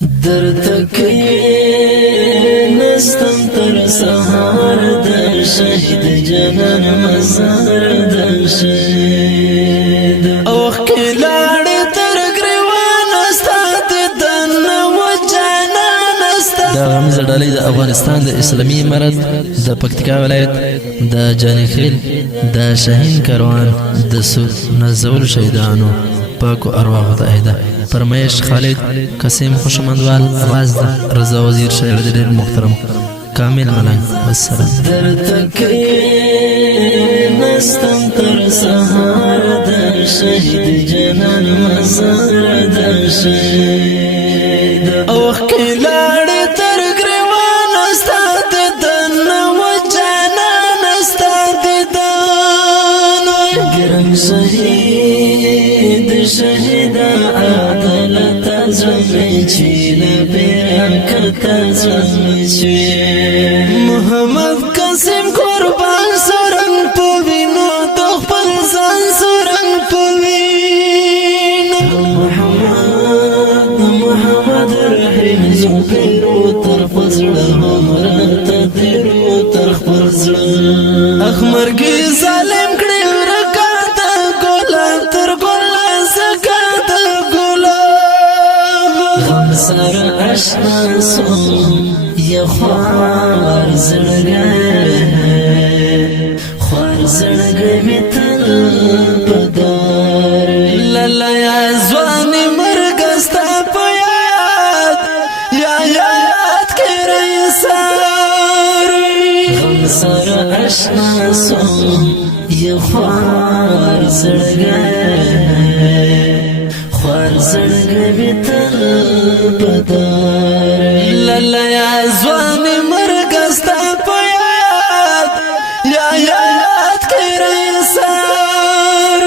درته نستم تر سهار د شهید جنان مزار د شهید اوخ کې لاړې تر ګریوان استاد دنه و جانان استاد. دا غمیزه ډلې د افغانستان د اسلامي امارت د پکتیکا ولایت د جانخیل د شاهین کاروان د نازولو شهیدانو پاکو ارواحو ته اهدا. فرمایش خالد قسیم خوشمندوال، آواز د رضا وزیر شاعر د ډېر محترم کامل ملنګ. والسلام. درته نستم تر سهار د شهید جنان مزار د شهید اوخ کې لاړې تر ګریوان استاد دنه و جانان استاد دنه ګرم شهید شهید عدالت زمي چې لبیا کته زمي چې محمد قاسم قربان سرنګ پوینو د خپل ځان سرنګ پوینو محمد رحیم زوپیرو تر فزړه مرته دیرو تر خپل زړه اخمرګي ظالم کړي ورکات ګل تر ګل زکات ګل غم سره آشنا سوم یا خوار زړګی می تل بدار لالا یا ځواني مرګ ستا په یاد یا یاد کې رئیسار غم سره آشنا سوم یا خوار زړګی می تل بدار لالا یا ځواني مرګ ستا په یاد یا یاد کې رئیسار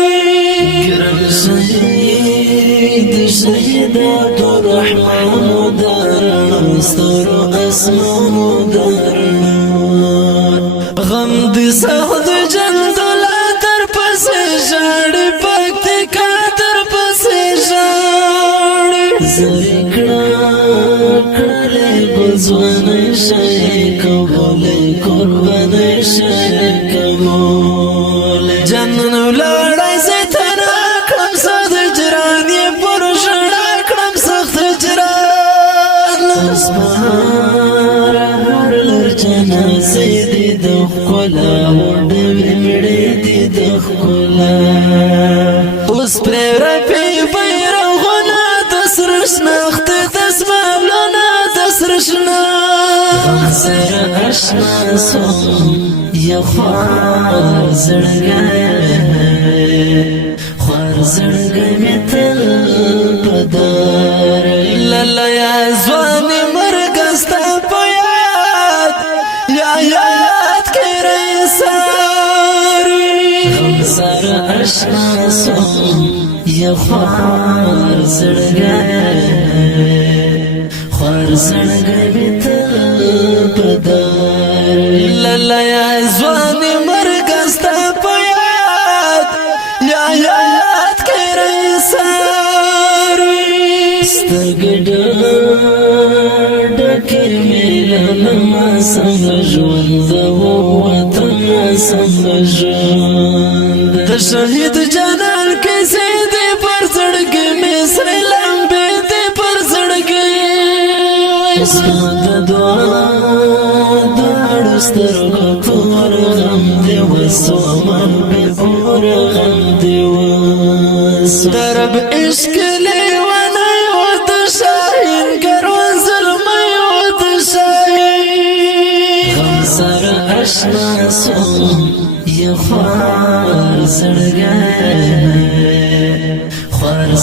ګرم شهید شهید عبدالرحمن درن ستر اسمان درن غم دي سخت جندلا در پسې ژړې پکتیکا در پسې ژړې زری کړلې ګلځوانه شي کولې قربانه شي کولې جنن ولړای زیتن کړم سخت جران یې پر شړا کړم سخت جران اسمار هر لر جنازې دې د خلا وډې مړې دې د خلا اوس پر رپي بیرغونه د سرشنخت د سمالونه د سرشنخت سره آشنا سوم یا خوار زړګی می تل بدار لالا یا ځواني مرګ ستا په یاد یا یاد کې رئیسار غم سره آشنا سوم یا خوار زړګی می تل بدار لالا یا ځواني مرګ ستا په یاد یا یاد کې رئیسار سترګې ډکې مې لمه څنګه ژوند وطن څنګه ژوند د شهید جنان کیسې دې پر زړګي مې سرې لمبې دې پر زړګي زما د دعا داړو سترګو تور غم دې وسو من بې اور غم دې وسو درب عشق لیوانی و د شاهین کاروان زلمی و د شاهین غم سره آشنا سوم یا خوار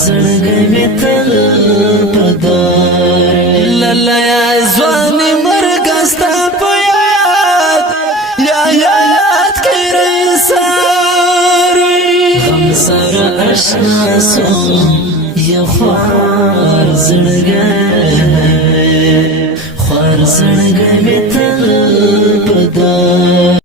زړګی می تل بدار لالا یا ځواني مرګ ستا په یاد یا یاد کې رئیسار غم سره آشنا سوم یا خوار زړګی